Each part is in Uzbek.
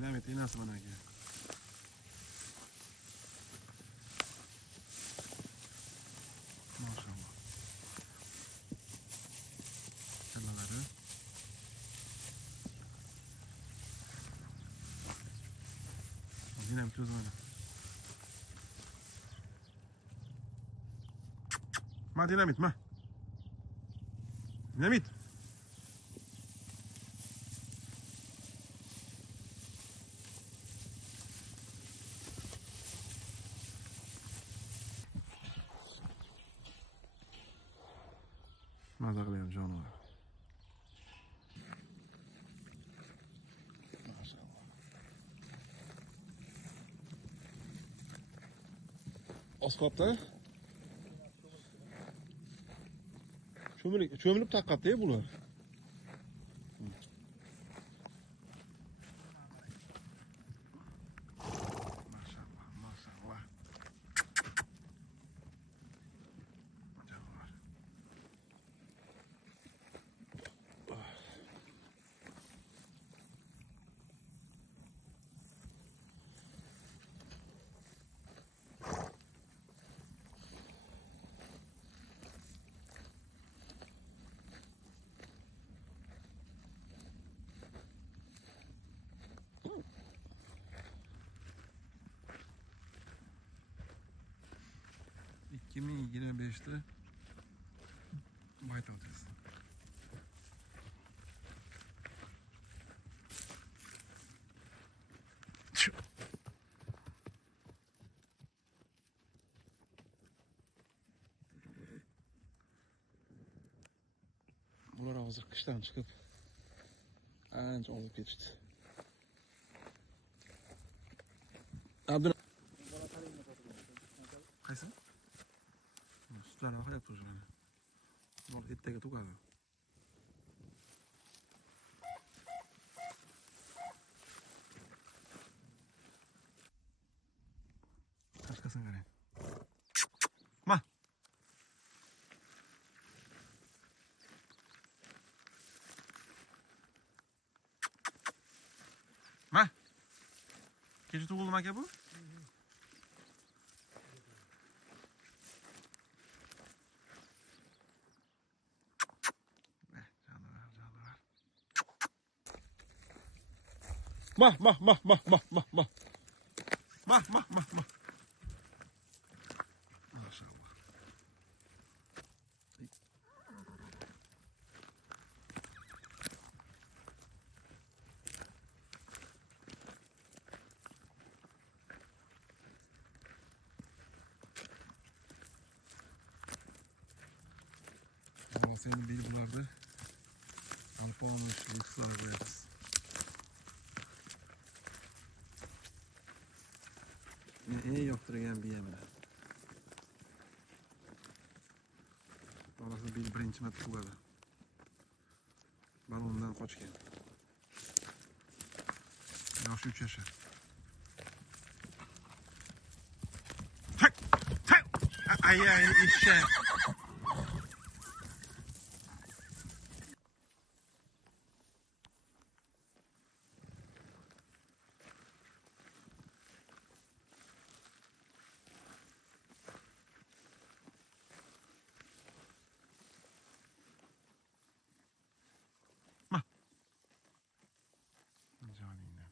Dinamit inasi mana aka. Maşallah. Kallaları. Dinamit o'zi mana. Ma dinamit ma. Dinamit. Maza qilyapti jonivar. Maşallah. Osqopda cho'milib taqqapti bular. Maşallah, maşallah. Jonivar. 2025'te bayt alacağız. Bular hozir qishdan chiqib ancha olib ketishdi. Abdul qaysi? Sutlarni oqayapti o'sha mana. Bu ertaga to'kadi. Qashqasini qarang. Ma. Ma. Kecha tug'ildim aka bu? Mah. Maşallah. Senin bilgilarda alıp almışlık sağlayacağız. En yoqtirgan biyamda. Orası birinchi marta tug'adi. Balondan qochgan. Yoshi 3 yoshar. Ay eshak. Canine.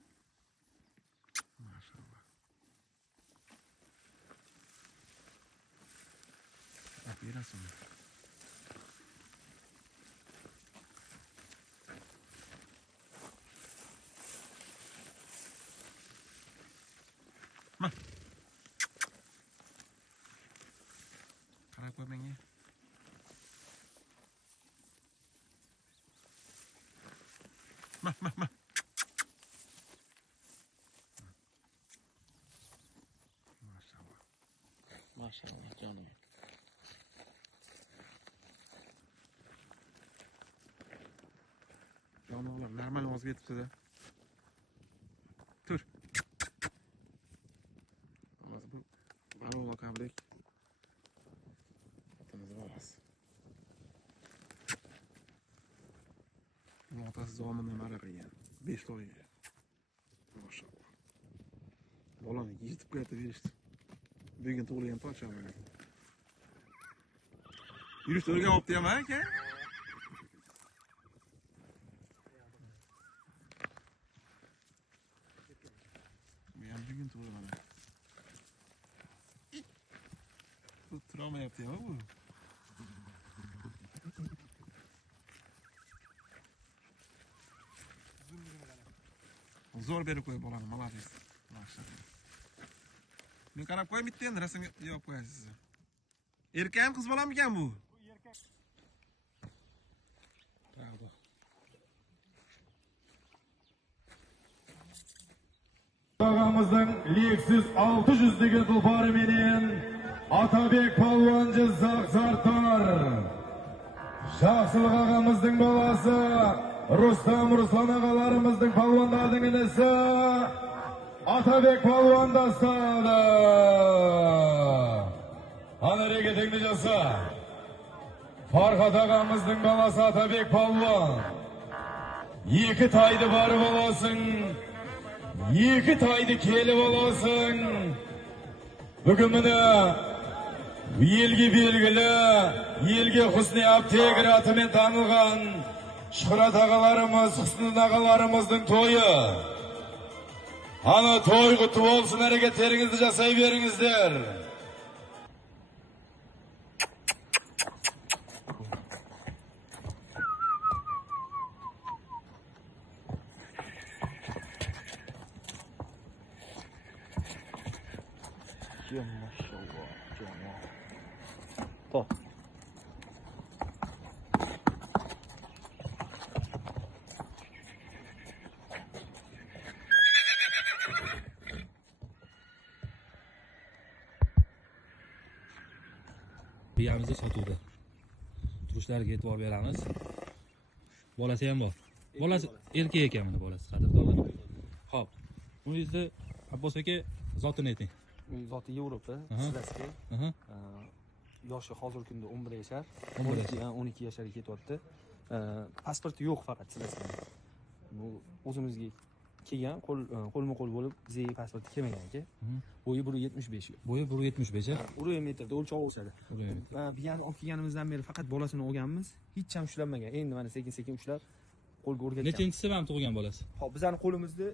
Maşallah. Bak biraz mı? Ma. Qarab qo'y menga. Ma. Maşallah canım. Canavarlar normal vazga yetibdi-da. Tur. Bu balon laqablik. Otamiz borasiz. Bu otasi zomindan mara qilgan. 5 to'yga. Maşallah. Bolani yirtib qo'yataverishdi. Bugun tug'ilgan pocham mana. Yurishni o'rganibdi ham aka. Bu ham bugun tug'ilgan. Bu turolmayapti ham bu. Zo'r berib qo'yib bolani, молодец. Maşallah. Men qarab qo'yim bitta endi rasmga yopib qo'yasiz. Erkak ham qiz bolami ekan bu? Bu erkak. Bravo. Ağamızın Lexus 600 degi tulpari menen Atabek palvonchi Zag'zartor. Shohsiliq ağamızın balası Rustam Ruslan ağalarimizning palvonlarning inisi Atabek palvon dastadi. Ana regetingni jasa. Farhat ağamızning balası Atabek palvon. Iki taydı bari bolasın. Iki taydı kelib olasın. Bugün mene yelgi belgili, yelgi Husni Abtegir atımen tanılgan Şuhrat ağalarımız, Husni ağalarımızın toyu. Ana toy kutu olsun, hareketlerinizi jasay berinizler. Maşallah. Canım. To. Biyamizni sotuvda. Turishlariga e'tibor beramiz. Bolasi ham bor. Bolasi erkak ekan mana bolasi, qadrdonlar. Xo'p. Bunisi Abbos aka zotini ayting. Zoti Yevropa, Aha. Sizlarga. Aha. Yoshi hozirgi kunda 11 yashar. 11 12 yasharga ketyapti. Pasporti yo'q faqat sizlarga. Bu o'zimizga kelgan, qo'lma-qo'l bo'lib, bizga pasporti kelmagan aka. Bo'yi 1.75. Bo'yi 1.75 ha. Urug'i metrda o'lchov o'sadi. Biyani olib kelganimizdan beri faqat bolasini olganmiz. Hech ham ushlanmagan. Endi mana sekin-sekin ushlab qo'lga o'rgatgan. Nechinchisi bilan tug'ilgan bolasi? Hop, bizning qo'limizda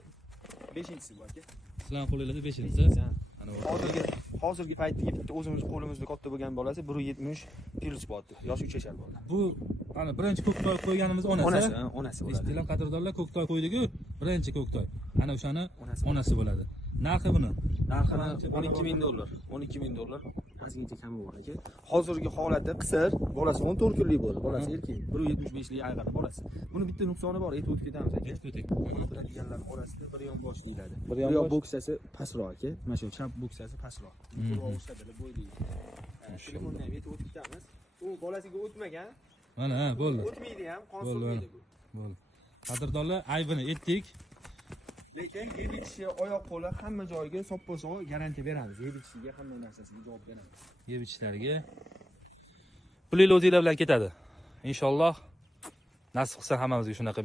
5-inchisi bu aka. Sizlarning qo'lingizda 5-inchisi. Ana Hozirgi paytdagi bitta o'zimiz qo'limizda katta bo'lgan bolasi 1.70 plus bo'ldi. Yoshi 3 yashar bo'ldi. bu ana birinchi ko'ktoy qo'yganimiz onasi. Onasi bo'ladi. Eshitdilar qadrdonlar, ko'ktoy qo'ydik-ku, birinchi ko'ktoy. Ana o'shani Onasi. onasi bo'ladi. Narxi buni? Narxini $12,000. $12,000. Ozgincha kami bor aka. Hozirgi holatda qisir, bolasi 14 kunlik bo'ldi. Bolasi erkak. 1.75 lik ayg'ani bolasi. Buni bitta nuqsoni bor, aytib o'tib ketamiz aka. Aytib o'ting. Buni biladiganlar orasida bir yon bosh deyiladi. Bir Bir yon yon bosh. bo'ksasi pastroq aka. Mana shu chap bo'ksasi pastroq. Qo'l o'shadilar, bo'yli. Telefondan ham aytib o'tib ketamiz. U bolasiga o'tmagan, Mana ha, bo'ldi. o'tmaydi ham, qon Bo'ldi, surmaydi bu. Bo'ldi. Qadrdonlar, aybini aytdik. Lekin yeb ichishi, oyoq qo'li hamma joyiga soppa-sog' garantiya beramiz. Yeb ichishiga hamma narsasiga javob beramiz. Yeb ichishlariga pulinglar o'zinglar bilan ketadi. Inshaalloh nasib qilsa hammamizga shunaqa